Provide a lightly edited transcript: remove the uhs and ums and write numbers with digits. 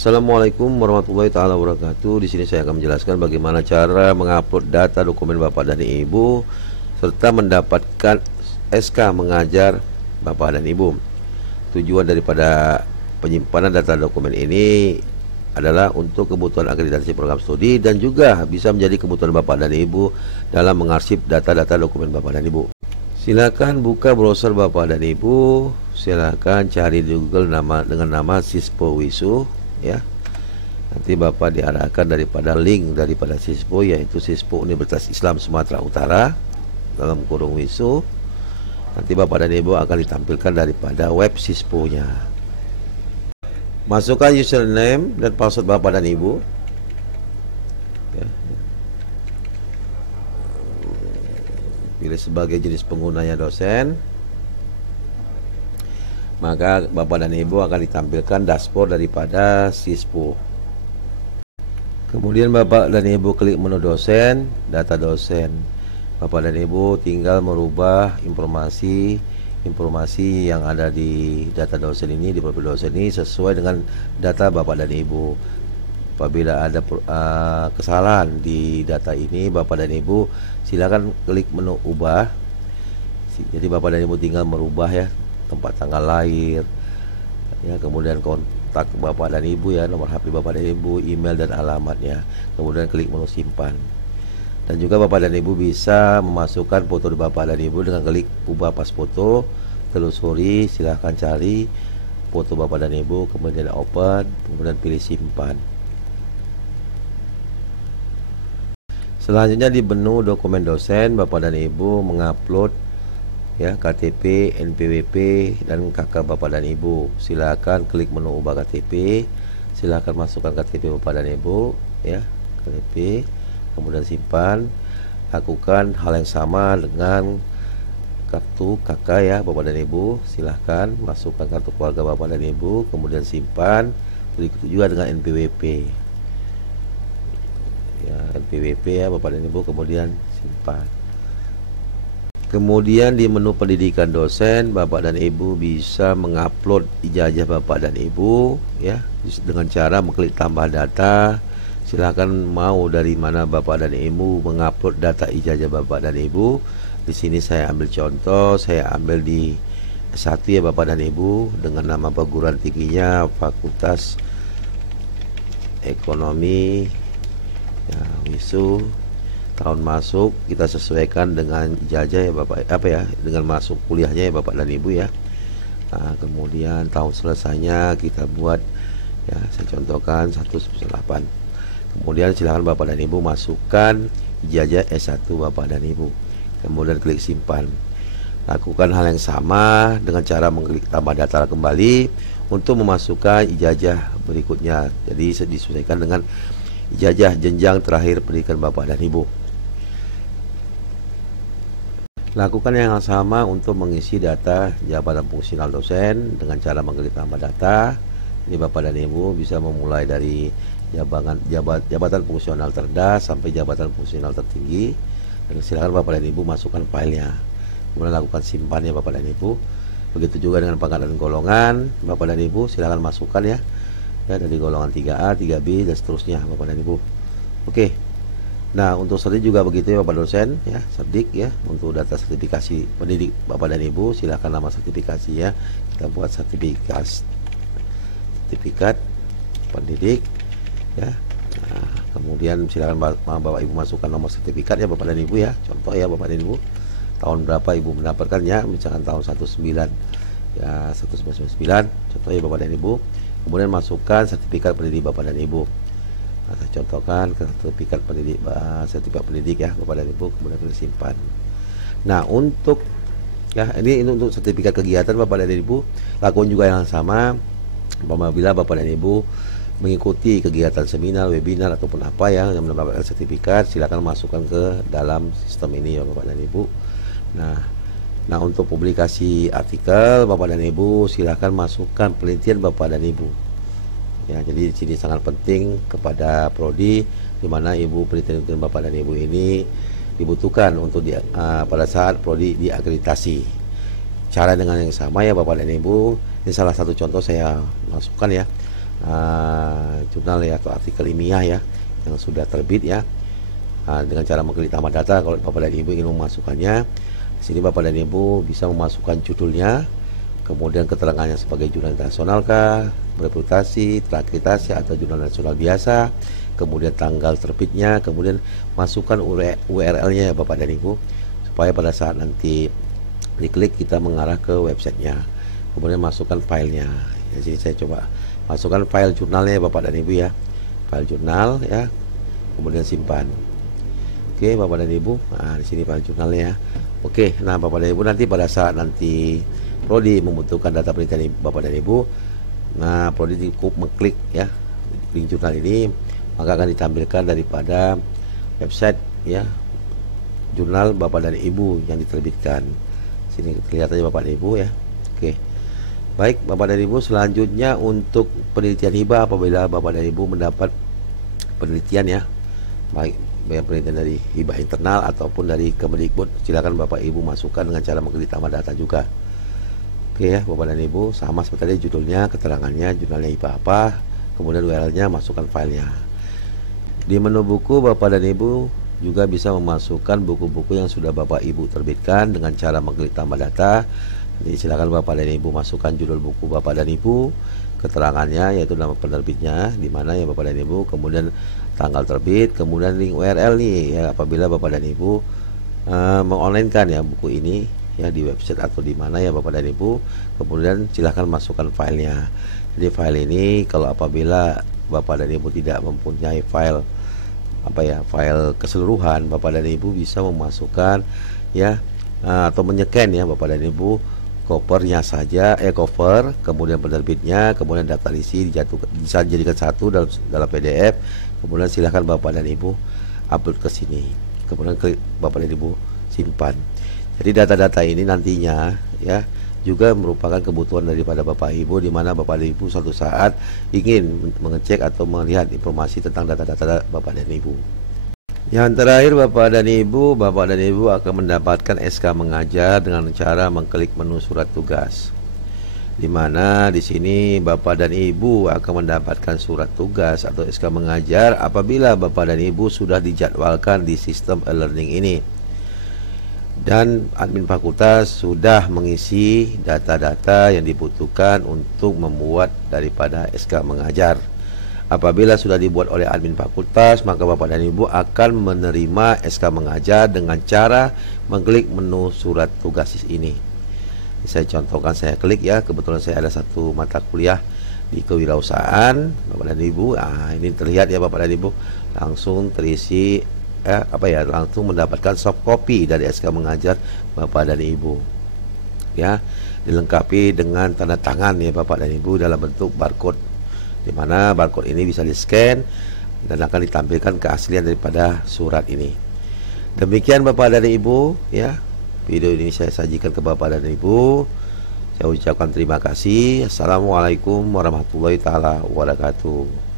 Assalamualaikum warahmatullahi taala wabarakatuh. Di sini saya akan menjelaskan bagaimana cara mengupload data dokumen Bapak dan Ibu serta mendapatkan SK mengajar Bapak dan Ibu. Tujuan daripada penyimpanan data dokumen ini adalah untuk kebutuhan akreditasi program studi dan juga bisa menjadi kebutuhan Bapak dan Ibu dalam mengarsip data-data dokumen Bapak dan Ibu. Silakan buka browser Bapak dan Ibu. Silakan cari di Google dengan nama Sispo Wisu. Ya, nanti Bapak diarahkan daripada link daripada Sispo, yaitu Sispo Universitas Islam Sumatera Utara dalam kurung Wisu. Nanti Bapak dan Ibu akan ditampilkan daripada web Sispo-nya. Masukkan username dan password Bapak dan Ibu ya. Pilih sebagai jenis penggunanya dosen. Maka Bapak dan Ibu akan ditampilkan dashboard daripada Sispo. Kemudian Bapak dan Ibu klik menu dosen, data dosen. Bapak dan Ibu tinggal merubah informasi yang ada di data dosen ini, di profil dosen ini sesuai dengan data Bapak dan Ibu. Apabila ada kesalahan di data ini, Bapak dan Ibu silakan klik menu ubah. Jadi Bapak dan Ibu tinggal merubah ya, tempat tanggal lahir ya, kemudian kontak Bapak dan Ibu ya, nomor HP Bapak dan Ibu, email dan alamatnya. Kemudian klik menu simpan. Dan juga Bapak dan Ibu bisa memasukkan foto di Bapak dan Ibu dengan klik ubah pas foto, telusuri, silahkan cari foto Bapak dan Ibu, kemudian open, kemudian pilih simpan. Selanjutnya di menu dokumen dosen, Bapak dan Ibu mengupload ya KTP, NPWP dan KK Bapak dan Ibu. Silakan klik menu ubah KTP, silakan masukkan KTP Bapak dan Ibu ya, KTP, kemudian simpan. Lakukan hal yang sama dengan kartu KK ya Bapak dan Ibu. Silahkan masukkan kartu keluarga Bapak dan Ibu, kemudian simpan. Berikut juga dengan NPWP ya, NPWP ya Bapak dan Ibu, kemudian simpan. Kemudian di menu pendidikan dosen, Bapak dan Ibu bisa mengupload ijazah Bapak dan Ibu ya, dengan cara mengklik tambah data. Silahkan mau dari mana Bapak dan Ibu mengupload data ijazah Bapak dan Ibu. Di sini saya ambil contoh, saya ambil di S1 ya Bapak dan Ibu, dengan nama perguruan tingginya Fakultas Ekonomi ya, Wisu. Tahun masuk kita sesuaikan dengan ijazah ya Bapak, dengan masuk kuliahnya ya Bapak dan Ibu ya. Nah, kemudian tahun selesainya kita buat ya, saya contohkan 198. Kemudian silakan Bapak dan Ibu masukkan ijazah S1 Bapak dan Ibu, kemudian klik simpan. Lakukan hal yang sama dengan cara mengklik tambah data kembali untuk memasukkan ijazah berikutnya. Jadi disesuaikan dengan ijazah jenjang terakhir pendidikan Bapak dan Ibu. Lakukan yang sama untuk mengisi data jabatan fungsional dosen dengan cara mengklik tambah data. Ini Bapak dan Ibu bisa memulai dari jabatan fungsional terendah sampai jabatan fungsional tertinggi. Dan silakan Bapak dan Ibu masukkan filenya. Kemudian lakukan simpan ya Bapak dan Ibu. Begitu juga dengan pangkat dan golongan, Bapak dan Ibu silakan masukkan ya, dari golongan 3A, 3B dan seterusnya Bapak dan Ibu. Oke. Nah, untuk sertif juga begitu ya Bapak dosen ya, serdik ya, untuk data sertifikasi pendidik Bapak dan Ibu, silakan nama sertifikasi ya. Kita buat sertifikat pendidik ya. Nah, kemudian silakan Bapak Ibu masukkan nomor sertifikat ya Bapak dan Ibu ya. Contoh ya Bapak dan Ibu, tahun berapa Ibu mendapatkannya, misalkan tahun 19 ya, 1999 contoh ya Bapak dan Ibu. Kemudian masukkan sertifikat pendidik Bapak dan Ibu. Nah, saya contohkan sertifikat pendidik ya Bapak dan Ibu, kemudian simpan. Nah, untuk ya ini untuk sertifikat kegiatan Bapak dan Ibu, lakukan juga yang sama. Apabila Bapak dan Ibu mengikuti kegiatan seminar, webinar ataupun apa yang mendapatkan sertifikat, silakan masukkan ke dalam sistem ini ya Bapak dan Ibu. Nah, untuk publikasi artikel Bapak dan Ibu, silakan masukkan penelitian Bapak dan Ibu. Ya, jadi di sini sangat penting kepada prodi, di mana Ibu penelitian Bapak dan Ibu ini dibutuhkan untuk pada saat prodi diakreditasi. Cara dengan yang sama ya Bapak dan Ibu. Ini salah satu contoh saya masukkan ya. jurnal ya atau artikel ilmiah ya yang sudah terbit ya. Dengan cara mengklik tambah data, kalau Bapak dan Ibu ingin memasukkannya, di sini Bapak dan Ibu bisa memasukkan judulnya, kemudian keterangannya sebagai jurnal internasional kah, bereputasi, terakreditasi atau jurnal nasional biasa, kemudian tanggal terbitnya, kemudian masukkan URL-nya ya Bapak dan Ibu, supaya pada saat nanti diklik kita mengarah ke websitenya. Kemudian masukkan filenya. Di sini saya coba masukkan file jurnalnya ya Bapak dan Ibu ya, file jurnal ya, kemudian simpan. Oke Bapak dan Ibu, di sini file jurnalnya ya. Oke, nah Bapak dan Ibu nanti pada saat nanti Prodi membutuhkan data penelitian Bapak dan Ibu, nah Prodi cukup mengklik ya link jurnal ini, maka akan ditampilkan daripada website ya jurnal Bapak dan Ibu yang diterbitkan. Sini terlihat aja Bapak dan Ibu ya. Oke. Baik Bapak dan Ibu, selanjutnya untuk penelitian hibah, apabila Bapak dan Ibu mendapat penelitian ya, baik penelitian dari hibah internal ataupun dari Kemendikbud, silakan Bapak Ibu masukkan dengan cara mengklik tambah data juga. Oke ya Bapak dan Ibu, sama seperti tadi judulnya, keterangannya, jurnalnya hibah apa, kemudian URL-nya, masukkan filenya. Di menu buku Bapak dan Ibu juga bisa memasukkan buku-buku yang sudah Bapak Ibu terbitkan dengan cara mengklik tambah data. Jadi silakan Bapak dan Ibu masukkan judul buku Bapak dan Ibu, keterangannya yaitu nama penerbitnya di mana ya Bapak dan Ibu, kemudian tanggal terbit, kemudian link URL nih ya apabila Bapak dan Ibu mengonlinekan ya buku ini ya di website atau di mana ya Bapak dan Ibu, kemudian silahkan masukkan filenya. Jadi file ini kalau apabila Bapak dan Ibu tidak mempunyai file file keseluruhan, Bapak dan Ibu bisa memasukkan ya atau menyekan ya Bapak dan Ibu covernya saja, cover, kemudian penerbitnya, kemudian daftar isi bisa dijadikan satu dalam PDF, kemudian silahkan Bapak dan Ibu upload ke sini, kemudian klik Bapak dan Ibu simpan. Jadi data-data ini nantinya ya juga merupakan kebutuhan daripada Bapak Ibu, di mana Bapak dan Ibu suatu saat ingin mengecek atau melihat informasi tentang data-data Bapak dan Ibu. Yang terakhir Bapak dan Ibu akan mendapatkan SK mengajar dengan cara mengklik menu surat tugas. Di mana di sini Bapak dan Ibu akan mendapatkan surat tugas atau SK mengajar apabila Bapak dan Ibu sudah dijadwalkan di sistem e-learning ini. Dan admin fakultas sudah mengisi data-data yang dibutuhkan untuk membuat daripada SK mengajar. Apabila sudah dibuat oleh admin fakultas, maka Bapak dan Ibu akan menerima SK mengajar dengan cara mengklik menu surat tugas ini. Saya contohkan, saya klik ya, kebetulan saya ada satu mata kuliah di kewirausahaan Bapak dan Ibu. Ini terlihat ya Bapak dan Ibu, langsung terisi langsung mendapatkan soft copy dari SK mengajar Bapak dan Ibu. Ya, dilengkapi dengan tanda tangan ya Bapak dan Ibu dalam bentuk barcode, di mana barcode ini bisa di-scan dan akan ditampilkan keaslian daripada surat ini. Demikian Bapak dan Ibu ya, video ini saya sajikan ke Bapak dan Ibu. Saya ucapkan terima kasih. Assalamualaikum warahmatullahi taala wabarakatuh.